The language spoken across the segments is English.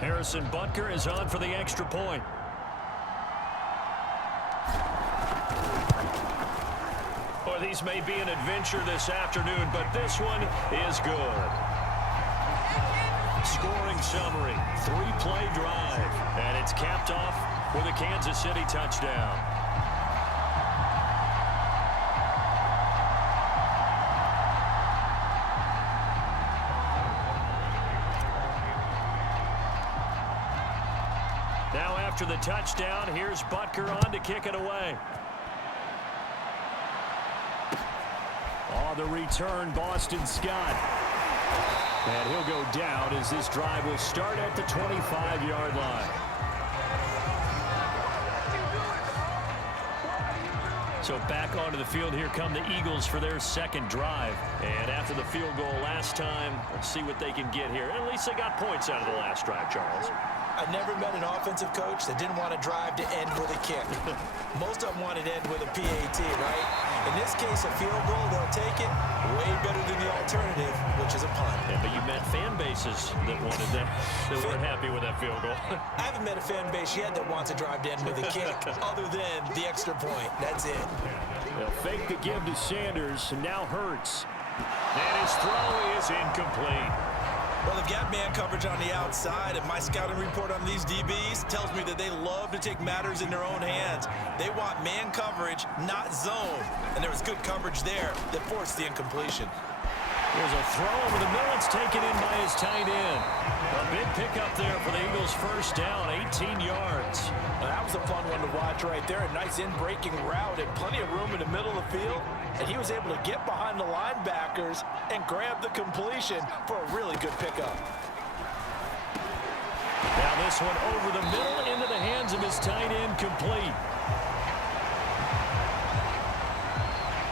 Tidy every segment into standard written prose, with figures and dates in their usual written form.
Harrison Butker is on for the extra point. Well, these may be an adventure this afternoon, but this one is good. Scoring summary, 3-play drive, and it's capped off with a Kansas City touchdown. Now after the touchdown, here's Butker on to kick it away. On the return, Boston Scott. And he'll go down as this drive will start at the 25-yard line. So back onto the field, here come the Eagles for their second drive. And after the field goal last time, let's see what they can get here. At least they got points out of the last drive, Charles. I've never met an offensive coach that didn't want to drive to end with a kick. Most of them wanted to end with a PAT, right? In this case, a field goal, they'll take it way better than the alternative, which is a punt. Yeah, but you met fan bases that wanted that weren't happy with that field goal. I haven't met a fan base yet that wants to drive to end with a kick other than the extra point. That's it. They'll fake the give to Sanders, and now Hurts. And his throw is incomplete. Well, they've got man coverage on the outside, and my scouting report on these DBs tells me that they love to take matters in their own hands. They want man coverage, not zone. And there was good coverage there that forced the incompletion. There's a throw over the middle. It's taken in by his tight end. A big pickup there for the Eagles' first down, 18 yards. Well, that was a fun one to watch right there. A nice in-breaking route and plenty of room in the middle of the field. And he was able to get behind the linebackers and grab the completion for a really good pickup. Now this one over the middle into the hands of his tight end, complete.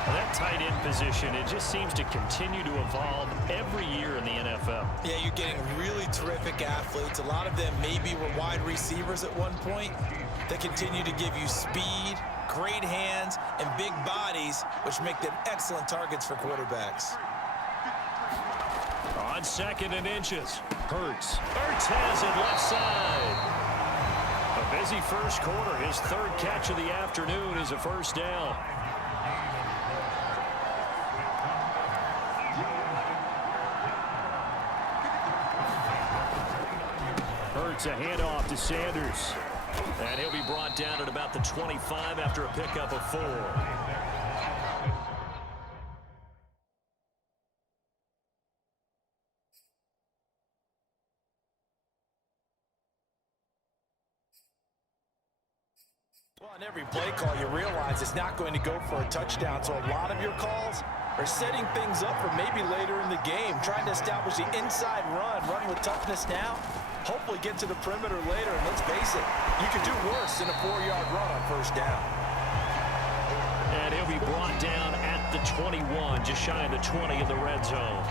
That tight end position, it just seems to continue to evolve every year in the NFL. Yeah, you're getting really terrific athletes. A lot of them maybe were wide receivers at one point. They continue to give you speed, great hands, and big bodies, which make them excellent targets for quarterbacks. On 2nd and inches, Hurts. Hurts has it left side. A busy first quarter. His third catch of the afternoon is a first down. Hurts a handoff to Sanders. And he'll be brought down at about the 25 after a pickup of 4. Well, on every play call, you realize it's not going to go for a touchdown. So a lot of your calls are setting things up for maybe later in the game, trying to establish the inside run with toughness now. Hopefully get to the perimeter later, and let's face it, you could do worse than a 4-yard run on first down. And he'll be brought down at the 21, just shy of the 20 in the red zone.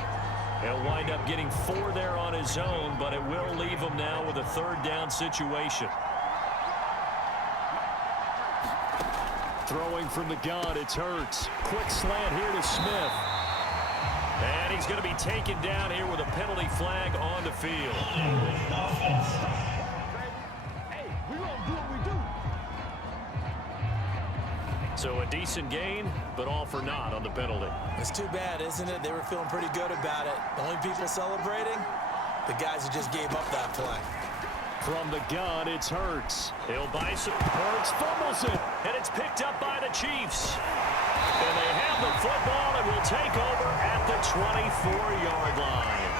He'll wind up getting 4 there on his own, but it will leave him now with a third down situation. Throwing from the gun, it's Hurts. Quick slant here to Smith. And he's going to be taken down here with a penalty flag on the field. Hey, we're going to do what we do. So a decent gain, but all for naught on the penalty. It's too bad, isn't it? They were feeling pretty good about it. The only people celebrating, the guys who just gave up that play. From the gun, it's Hurts. He'll buy some. Hurts fumbles it, and it's picked up by the Chiefs. And they have the football and will take over at the 24-yard line.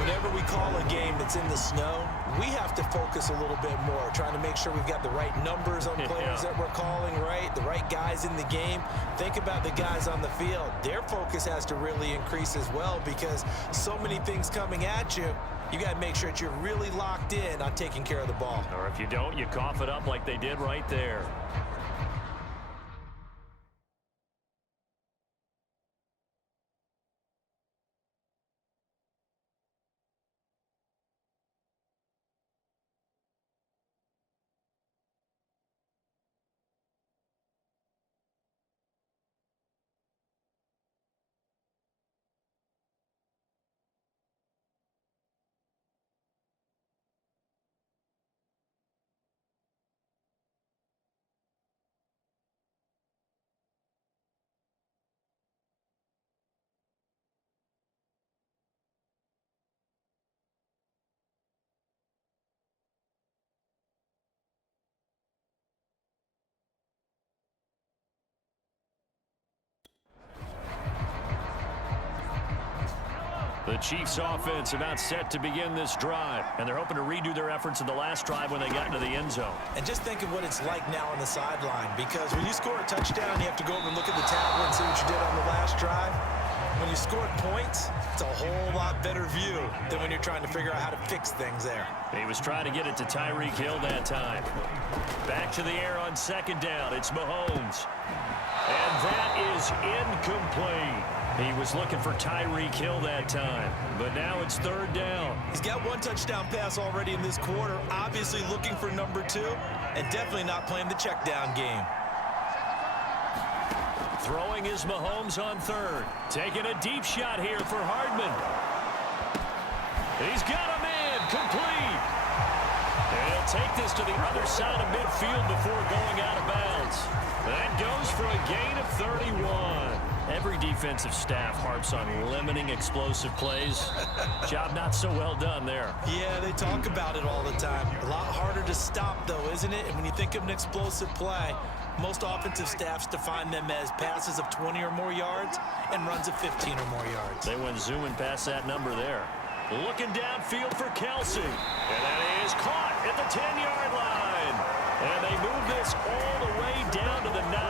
Whenever we call a game that's in the snow, we have to focus a little bit more, trying to make sure we've got the right numbers on players that we're calling, right? The right guys in the game. Think about the guys on the field. Their focus has to really increase as well because so many things coming at you. You got to make sure that you're really locked in on taking care of the ball. Or if you don't, you cough it up like they did right there. The Chiefs offense about set to begin this drive, and they're hoping to redo their efforts in the last drive when they got into the end zone. And just think of what it's like now on the sideline, because when you score a touchdown, you have to go over and look at the tablet and see what you did on the last drive. When you scored points, it's a whole lot better view than when you're trying to figure out how to fix things there. He was trying to get it to Tyreek Hill that time. Back to the air on second down. It's Mahomes. And that is incomplete. He was looking for Tyreek Hill that time, but now it's third down. He's got one touchdown pass already in this quarter, obviously looking for number 2, and definitely not playing the check down game. Throwing is Mahomes on third. Taking a deep shot here for Hardman. He's got a man complete. And he'll take this to the other side of midfield before going out of bounds. That goes for a gain of 31. Every defensive staff harps on limiting explosive plays. Job not so well done there. Yeah, they talk about it all the time. A lot harder to stop, though, isn't it? And when you think of an explosive play, most offensive staffs define them as passes of 20 or more yards and runs of 15 or more yards. They went zooming past that number there. Looking downfield for Kelsey. And that is caught at the 10-yard line. And they move this all the way down to the 9.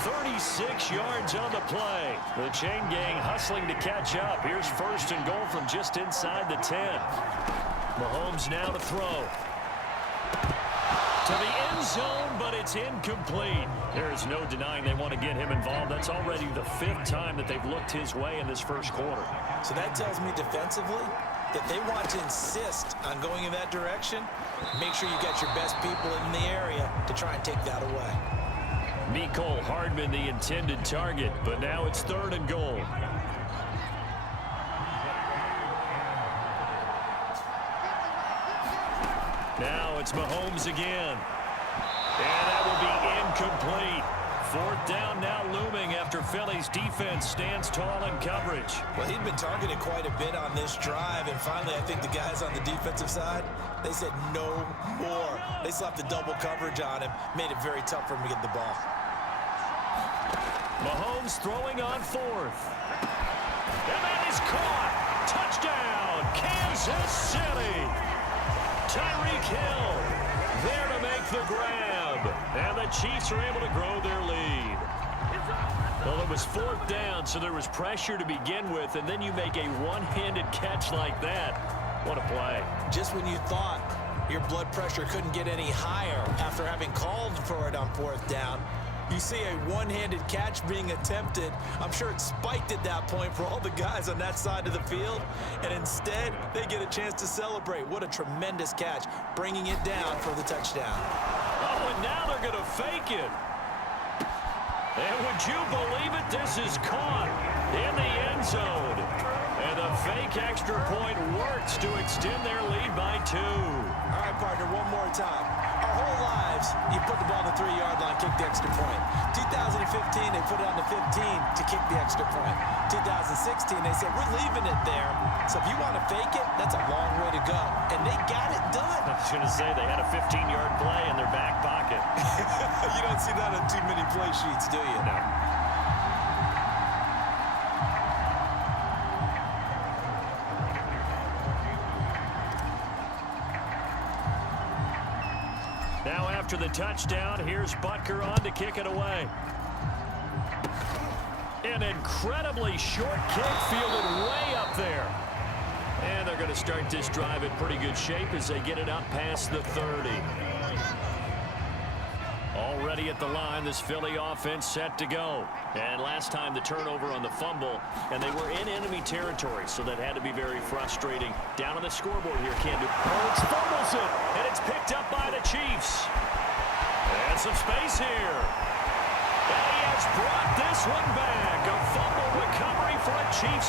36 yards on the play. The chain gang hustling to catch up. Here's first and goal from just inside the 10. Mahomes now to throw. To the end zone, but it's incomplete. There is no denying they want to get him involved. That's already the 5th time that they've looked his way in this first quarter. So that tells me defensively that they want to insist on going in that direction. Make sure you got your best people in the area to try and take that away. Mecole Hardman, the intended target, but now it's third and goal. Now it's Mahomes again. And that will be incomplete. 4th down now looming after Philly's defense stands tall in coverage. Well, he'd been targeted quite a bit on this drive, and finally I think the guys on the defensive side, they said no more. They slapped the double coverage on him, made it very tough for him to get the ball. Mahomes throwing on 4th. And that is caught. Touchdown, Kansas City. Tyreek Hill there to make the grab. And the Chiefs are able to grow their lead. Well, it was 4th down, so there was pressure to begin with, and then you make a one-handed catch like that. What a play. Just when you thought your blood pressure couldn't get any higher after having called for it on 4th down, you see a one-handed catch being attempted. I'm sure it spiked at that point for all the guys on that side of the field. And instead, they get a chance to celebrate. What a tremendous catch, bringing it down for the touchdown. Oh, and now they're going to fake it. And would you believe it? This is caught in the end zone. And the fake extra point works to extend their lead by 2. All right, partner, one more time. Our whole lives, you put the ball on the 3-yard line, kick the extra point. 2015, they put it on the 15 to kick the extra point. 2016, they said, we're leaving it there. So if you want to fake it, that's a long way to go. And they got it done. I was going to say they had a 15-yard play in their back pocket. You don't see that on too many play sheets, do you? No. Now after the touchdown, here's Butker on to kick it away. An incredibly short kick fielded way up there. And they're going to start this drive in pretty good shape as they get it up past the 30. Already at the line, this Philly offense set to go. And last time the turnover on the fumble, and they were in enemy territory, so that had to be very frustrating. Down on the scoreboard here, Camden. Hurts fumbles it, and it's picked up by the Chiefs. And some space here. And he has brought this one back. A fumble recovery for a Chiefs.